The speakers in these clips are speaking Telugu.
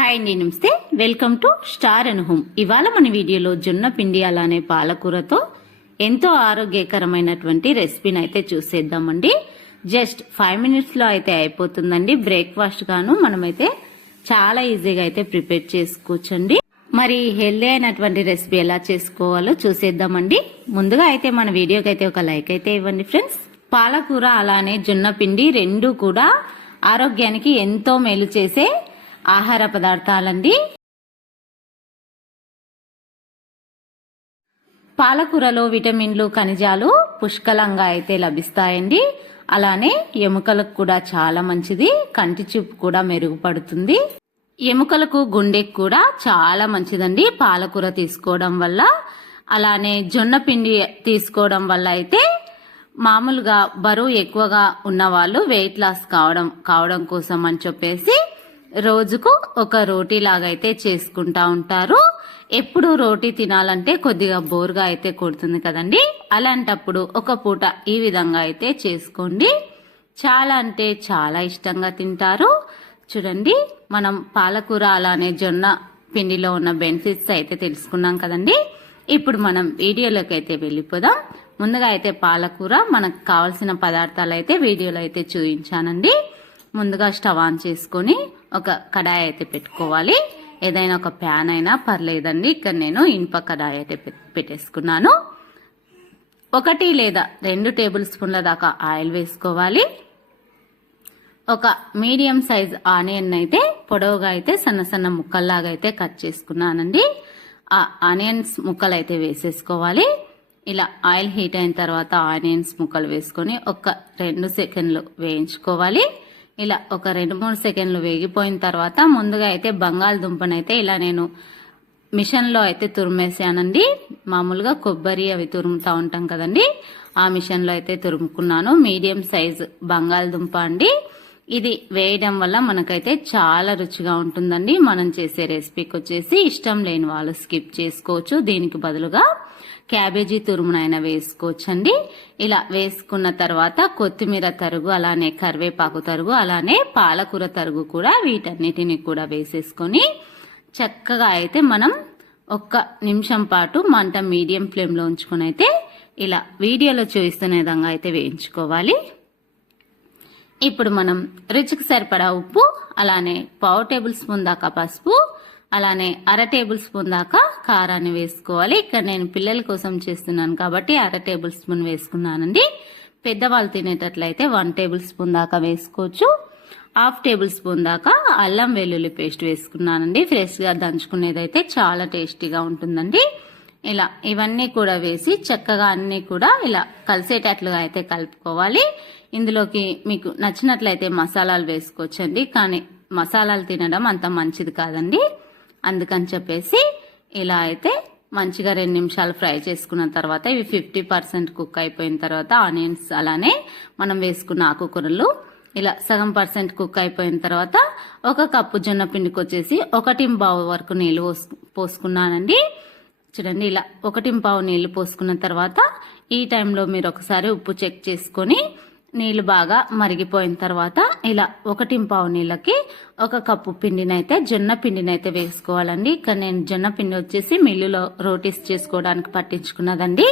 హాయ్ అండి నమస్తే. Welcome to star and home. ఇవాళ మన వీడియోలో జొన్న పిండి అలానే పాలకూరతో ఎంతో ఆరోగ్యకరమైనటువంటి రెసిపీని అయితే చూసేద్దామండి. జస్ట్ ఫైవ్ మినిట్స్లో అయితే అయిపోతుందండి. బ్రేక్ఫాస్ట్ గాను మనమైతే చాలా ఈజీగా అయితే ప్రిపేర్ చేసుకోవచ్చండి. మరి హెల్దీ అయినటువంటి రెసిపీ ఎలా చేసుకోవాలో చూసేద్దామండి. ముందుగా అయితే మన వీడియోకి అయితే ఒక లైక్ అయితే ఇవ్వండి ఫ్రెండ్స్ పాలకూర అలానే జొన్న పిండి రెండు కూడా ఆరోగ్యానికి ఎంతో మేలు చేసే ఆహార పదార్థాలండి. పాలకూరలో విటమిన్లు ఖనిజాలు పుష్కలంగా అయితే లభిస్తాయండి. అలానే ఎముకలకు కూడా చాలా మంచిది. కంటి చూపు కూడా మెరుగుపడుతుంది. ఎముకలకు గుండెకు కూడా చాలా మంచిదండి పాలకూర తీసుకోవడం వల్ల. అలానే జొన్న పిండి తీసుకోవడం వల్ల అయితే మామూలుగా బరువు ఎక్కువగా ఉన్నవాళ్ళు వెయిట్ లాస్ కావడం కావడం కోసం అని చెప్పేసి రోజుకు ఒక రోటీ లాగా అయితే చేసుకుంటా ఉంటారు. ఎప్పుడు రోటీ తినాలంటే కొద్దిగా బోర్గా అయితే కొడుతుంది కదండి. అలాంటప్పుడు ఒక పూట ఈ విధంగా అయితే చేసుకోండి. చాలా అంటే చాలా ఇష్టంగా తింటారు. చూడండి మనం పాలకూర అలానే జొన్న పిండిలో ఉన్న బెనిఫిట్స్ అయితే తెలుసుకున్నాం కదండి. ఇప్పుడు మనం వీడియోలోకి అయితే వెళ్ళిపోదాం. ముందుగా అయితే పాలకూర మనకు కావాల్సిన పదార్థాలు అయితే వీడియోలో అయితే చూపించానండి. ముందుగా స్టవ్ ఆన్ చేసుకొని ఒక కడాయి అయితే పెట్టుకోవాలి. ఏదైనా ఒక ప్యాన్ అయినా పర్లేదండి. ఇక్కడ నేను ఇనుప కడాయి అయితే పెట్టేసుకున్నాను. ఒకటి లేదా రెండు టేబుల్ స్పూన్ల దాకా ఆయిల్ వేసుకోవాలి. ఒక మీడియం సైజ్ ఆనియన్ అయితే పొడవుగా అయితే సన్న సన్న ముక్కల్లాగా అయితే కట్ చేసుకున్నానండి. ఆ ఆనియన్స్ ముక్కలు అయితే వేసేసుకోవాలి. ఇలా ఆయిల్ హీట్ అయిన తర్వాత ఆనియన్స్ ముక్కలు వేసుకొని ఒక రెండు సెకండ్లు వేయించుకోవాలి. ఇలా ఒక రెండు మూడు సెకండ్లు వేగిపోయిన తర్వాత ముందుగా అయితే బంగాళదుంపను అయితే ఇలా నేను మిషన్లో అయితే తురిమేసానండి. మామూలుగా కొబ్బరి అవి తురుముతూ ఉంటాం కదండి. ఆ మిషన్లో అయితే తురుముకున్నాను. మీడియం సైజు బంగాళదుంప అండి. ఇది వేయడం వల్ల మనకైతే చాలా రుచిగా ఉంటుందండి. మనం చేసే రెసిపీకి వచ్చేసి ఇష్టం లేని వాళ్ళు స్కిప్ చేసుకోవచ్చు. దీనికి బదులుగా క్యాబేజీ తురుమునైనా వేసుకోవచ్చండి. ఇలా వేసుకున్న తర్వాత కొత్తిమీర తరుగు అలానే కరివేపాకు తరుగు అలానే పాలకూర తరుగు కూడా వీటన్నిటిని కూడా వేసేసుకొని చక్కగా అయితే మనం ఒక్క నిమిషం పాటు మంట మీడియం ఫ్లేమ్లో ఉంచుకొని అయితే ఇలా వీడియోలో చూపిస్తున్న విధంగా అయితే వేయించుకోవాలి. ఇప్పుడు మనం రుచికి సరిపడా ఉప్పు అలానే పావు టేబుల్ స్పూన్ దాకా పసుపు అలానే అర టేబుల్ స్పూన్ దాకా కారాన్ని వేసుకోవాలి. ఇక్కడ నేను పిల్లల కోసం చేస్తున్నాను కాబట్టి అర టేబుల్ స్పూన్ వేసుకున్నానండి. పెద్దవాళ్ళు తినేటట్లయితే వన్ టేబుల్ స్పూన్ దాకా వేసుకోవచ్చు. హాఫ్ టేబుల్ స్పూన్ దాకా అల్లం వెల్లుల్లి పేస్ట్ వేసుకున్నానండి. ఫ్రెష్గా దంచుకునేదైతే చాలా టేస్టీగా ఉంటుందండి. ఇలా ఇవన్నీ కూడా వేసి చక్కగా అన్నీ కూడా ఇలా కలిసేటట్లుగా అయితే కలుపుకోవాలి. ఇందులోకి మీకు నచ్చినట్లయితే మసాలాలు వేసుకోవచ్చండి. కానీ మసాలాలు తినడం అంత మంచిది కాదండి. అందుకని చెప్పేసి ఇలా అయితే మంచిగా రెండు నిమిషాలు ఫ్రై చేసుకున్న తర్వాత ఇవి ఫిఫ్టీ పర్సెంట్ కుక్ అయిపోయిన తర్వాత ఆనియన్స్ అలానే మనం వేసుకున్న ఆకుకూరలు. ఇలా సగం పర్సెంట్ కుక్ అయిపోయిన తర్వాత ఒక కప్పు జొన్న పిండికి వచ్చేసి ఒకటి బావు వరకు నీళ్ళు పోసుకున్నానండి. చూడండి ఇలా ఒకటి పావు నీళ్ళు పోసుకున్న తర్వాత ఈ టైంలో మీరు ఒకసారి ఉప్పు చెక్ చేసుకొని నీళ్ళు బాగా మరిగిపోయిన తర్వాత ఇలా ఒకటి పావు నీళ్ళకి ఒక కప్పు పిండినైతే జొన్న పిండినైతే వేసుకోవాలండి. ఇక్కడ నేను జొన్న పిండి వచ్చేసి మిల్లులో రోటీస్ చేసుకోవడానికి పట్టించుకున్నదండి.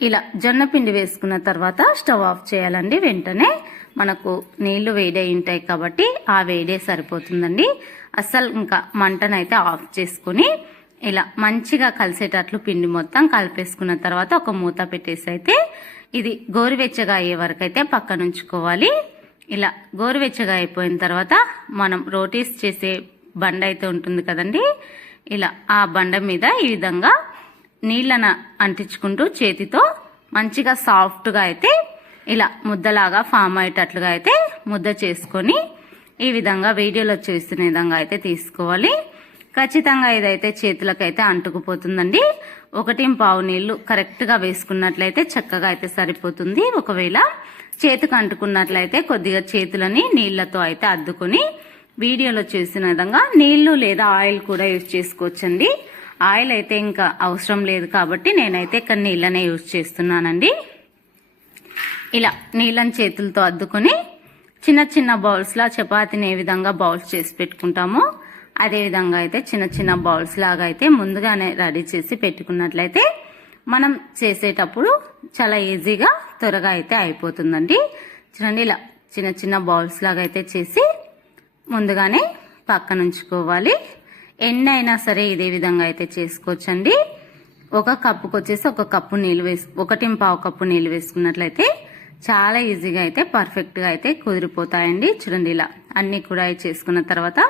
ఇలా జొన్న పిండి వేసుకున్న తర్వాత స్టవ్ ఆఫ్ చేయాలండి. వెంటనే మనకు నీళ్ళు వేడే ఉంటాయి కాబట్టి ఆ వేడే సరిపోతుందండి. అస్సలు ఇంకా మంటనైతే ఆఫ్ చేసుకుని ఇలా మంచిగా కలిసేటట్లు పిండి మొత్తం కలిపేసుకున్న తర్వాత ఒక మూత పెట్టేసి అయితే ఇది గోరువెచ్చగా అయ్యే వరకు అయితే పక్కన ఉంచుకోవాలి ఇలా గోరువెచ్చగా అయిపోయిన తర్వాత మనం రోటీస్ చేసే బండ అయితే ఉంటుంది కదండి. ఇలా ఆ బండ మీద ఈ విధంగా నీళ్ళన అంటించుకుంటూ చేతితో మంచిగా సాఫ్ట్గా అయితే ఇలా ముద్దలాగా ఫామ్ అయ్యేటట్లుగా అయితే ముద్ద చేసుకొని ఈ విధంగా వీడియోలో చూసిన విధంగా అయితే తీసుకోవాలి. ఖచ్చితంగా ఇదైతే చేతులకైతే అంటుకుపోతుందండి. ఒకటి పావు నీళ్ళు కరెక్ట్గా వేసుకున్నట్లయితే చక్కగా అయితే సరిపోతుంది. ఒకవేళ చేతికి అంటుకున్నట్లయితే కొద్దిగా చేతులని నీళ్ళతో అయితే అద్దుకొని వీడియోలో చూసిన విధంగా నీళ్ళు లేదా ఆయిల్ కూడా యూజ్ చేసుకోవచ్చండి. ఆయిల్ అయితే ఇంకా అవసరం లేదు కాబట్టి నేనైతే ఇక్కడ నీళ్ళనే యూజ్ చేస్తున్నానండి. ఇలా నీళ్ళని చేతులతో అద్దుకొని చిన్న చిన్న బౌల్స్లా చపాతీని ఏ విధంగా బౌల్స్ చేసి పెట్టుకుంటామో అదే విధంగా అయితే చిన్న చిన్న బౌల్స్ లాగా అయితే ముందుగానే రెడీ చేసి పెట్టుకున్నట్లయితే మనం చేసేటప్పుడు చాలా ఈజీగా త్వరగా అయితే అయిపోతుందండి. చూడండి ఇలా చిన్న చిన్న బౌల్స్ లాగా అయితే చేసి ముందుగానే పక్కన ఉంచుకోవాలి. ఎన్ని అయినా సరే ఇదే విధంగా అయితే చేసుకోవచ్చండి. ఒక కప్పుకి వచ్చేసి ఒక కప్పు నీళ్ళు వేసు ఒకటి పావు కప్పు నీళ్ళు వేసుకున్నట్లయితే చాలా ఈజీగా అయితే పర్ఫెక్ట్గా అయితే కుదిరిపోతాయండి. చూడండి ఇలా అన్నీ కూడా చేసుకున్న తర్వాత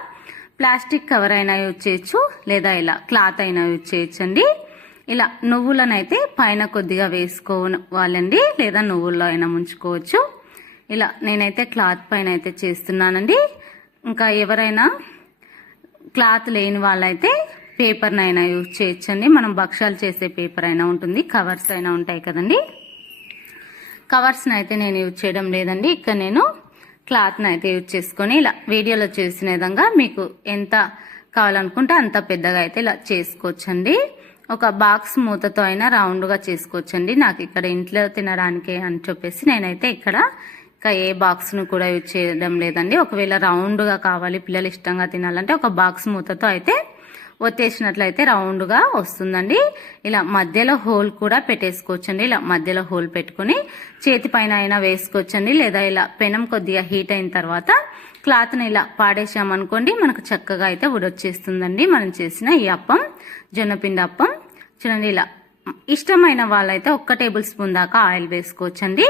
ప్లాస్టిక్ కవర్ అయినా యూజ్ చేయొచ్చు లేదా ఇలా క్లాత్ అయినా యూజ్ చేయొచ్చండి. ఇలా నువ్వులనైతే పైన కొద్దిగా వేసుకోవాలండి లేదా నువ్వుల్లో అయినా ముంచుకోవచ్చు. ఇలా నేనైతే క్లాత్ పైన అయితే చేస్తున్నానండి. ఇంకా ఎవరైనా క్లాత్ లేని వాళ్ళైతే పేపర్నైనా యూజ్ చేయొచ్చండి. మనం భక్ష్యాలు చేసే పేపర్ అయినా ఉంటుంది కవర్స్ అయినా ఉంటాయి కదండి. కవర్స్ని అయితే నేను యూజ్ చేయడం లేదండి. ఇక్కడ నేను క్లాత్ని అయితే యూజ్ చేసుకొని ఇలా వీడియోలో చేసిన విధంగా మీకు ఎంత కావాలనుకుంటే అంత పెద్దగా అయితే ఇలా చేసుకోవచ్చండి. ఒక బాక్స్ మూతతో అయినా రౌండ్గా చేసుకోవచ్చండి. నాకు ఇక్కడ ఇంట్లో తినడానికి అని చెప్పేసి నేనైతే ఇక్కడ ఇంకా ఏ బాక్స్ను కూడా యూజ్ చేయడం లేదండి. ఒకవేళ రౌండ్గా కావాలి పిల్లలు ఇష్టంగా తినాలంటే ఒక బాక్స్ మూతతో అయితే ఒత్తేసినట్లయితే రౌండ్గా వస్తుందండి. ఇలా మధ్యలో హోల్ కూడా పెట్టేసుకోవచ్చండి. ఇలా మధ్యలో హోల్ పెట్టుకుని చేతి పైన అయినా వేసుకోవచ్చండి. లేదా ఇలా పెనం కొద్దిగా హీట్ అయిన తర్వాత క్లాత్ని ఇలా పాడేసామనుకోండి మనకు చక్కగా అయితే ఉడొచ్చేస్తుందండి మనం చేసిన ఈ అప్పం జొన్నపిండి అప్పం. చూడండి ఇలా ఇష్టమైన వాళ్ళైతే ఒక్క టేబుల్ స్పూన్ దాకా ఆయిల్ వేసుకోవచ్చండి.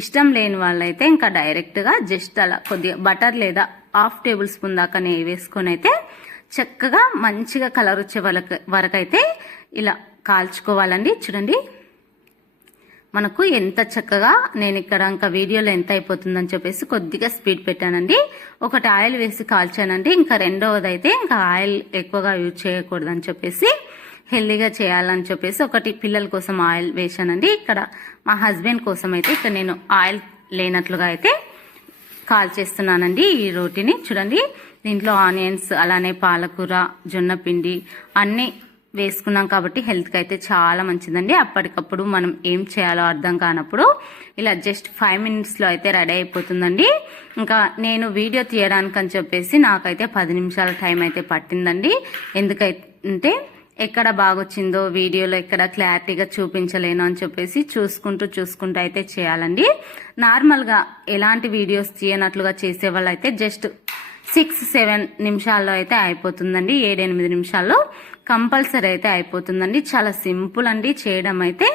ఇష్టం లేని వాళ్ళైతే ఇంకా డైరెక్ట్గా జస్ట్ అలా కొద్దిగా బటర్ లేదా హాఫ్ టేబుల్ స్పూన్ దాకా నెయ్యి వేసుకొని అయితే చక్కగా మంచిగా కలర్ వచ్చే వరకు వరకైతే ఇలా కాల్చుకోవాలండి. చూడండి. మనకు ఎంత చక్కగా నేను ఇక్కడ ఇంకా వీడియోలో ఎంత అయిపోతుందని చెప్పేసి కొద్దిగా స్పీడ్ పెట్టానండి. ఒకటి ఆయిల్ వేసి కాల్చానండి. ఇంకా రెండవది అయితే ఇంకా ఆయిల్ ఎక్కువగా యూజ్ చేయకూడదని చెప్పేసి హెల్దీగా చేయాలని చెప్పేసి ఒకటి పిల్లల కోసం ఆయిల్ వేశానండి. ఇక్కడ మా హస్బెండ్ కోసం అయితే ఇక్కడ నేను ఆయిల్ లేనట్లుగా అయితే కాల్ చేస్తున్నానండి ఈ రోటీని. చూడండి. దీంట్లో ఆనియన్స్ అలానే పాలకూర జొన్న పిండి అన్నీ వేసుకున్నాం కాబట్టి హెల్త్కి అయితే చాలా మంచిదండి. అప్పటికప్పుడు మనం ఏం చేయాలో అర్థం కానప్పుడు ఇలా జస్ట్ ఫైవ్ మినిట్స్లో అయితే రెడీ అయిపోతుందండి. ఇంకా నేను వీడియో తీయడానికి అని చెప్పేసి నాకైతే పది నిమిషాల టైం అయితే పట్టిందండి. ఎందుకంటే ఎక్కడ బాగొచ్చిందో వీడియోలో ఎక్కడ క్లారిటీగా చూపించలేను అని చెప్పేసి చూసుకుంటూ చూసుకుంటూ అయితే చేయాలండి. నార్మల్గా ఎలాంటి వీడియోస్ తీయనట్లుగా చేసే అయితే జస్ట్ సిక్స్ సెవెన్ నిమిషాల్లో అయితే అయిపోతుందండి. ఏడెనిమిది నిమిషాల్లో కంపల్సరీ అయితే అయిపోతుందండి. చాలా సింపుల్ అండి. చేయడం అయితే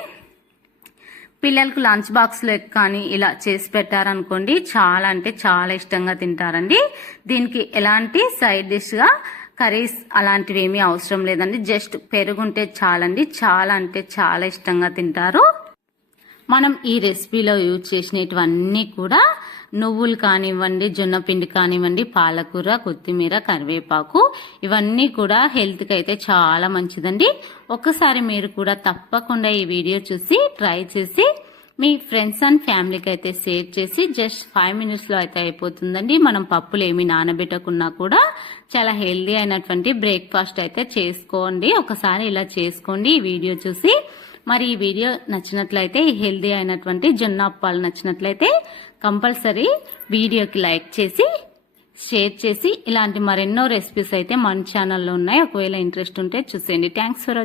పిల్లలకు లంచ్ బాక్స్లో కానీ ఇలా చేసి పెట్టారనుకోండి చాలా అంటే చాలా ఇష్టంగా తింటారండి. దీనికి ఎలాంటి సైడ్ డిష్గా కర్రీస్ అలాంటివి ఏమీ అవసరం లేదండి. జస్ట్ పెరుగుంటే చాలండి. చాలా అంటే చాలా ఇష్టంగా తింటారు. మనం ఈ రెసిపీలో యూజ్ చేసినటువన్నీ కూడా నువ్వులు కానివ్వండి జొన్న పిండి కానివ్వండి పాలకూర కొత్తిమీర కరివేపాకు ఇవన్నీ కూడా హెల్త్కి అయితే చాలా మంచిదండి. ఒకసారి మీరు కూడా తప్పకుండా ఈ వీడియో చూసి ట్రై చేసి మీ ఫ్రెండ్స్ అండ్ ఫ్యామిలీకి అయితే షేర్ చేసి జస్ట్ ఫైవ్ మినిట్స్లో అయితే అయిపోతుందండి. మనం పప్పులు ఏమి నానబెట్టకున్నా కూడా చాలా హెల్దీ అయినటువంటి బ్రేక్ఫాస్ట్ అయితే చేసుకోండి. ఒకసారి ఇలా చేసుకోండి ఈ వీడియో చూసి. మరి ఈ వీడియో నచ్చినట్లయితే హెల్దీ అయినటువంటి జొన్న అప్పాలు నచ్చినట్లయితే కంపల్సరీ వీడియోకి లైక్ చేసి షేర్ చేసి ఇలాంటి మరెన్నో రెసిపీస్ అయితే మన ఛానల్లో ఉన్నాయి. ఒకవేళ ఇంట్రెస్ట్ ఉంటే చూసేయండి. Thanks for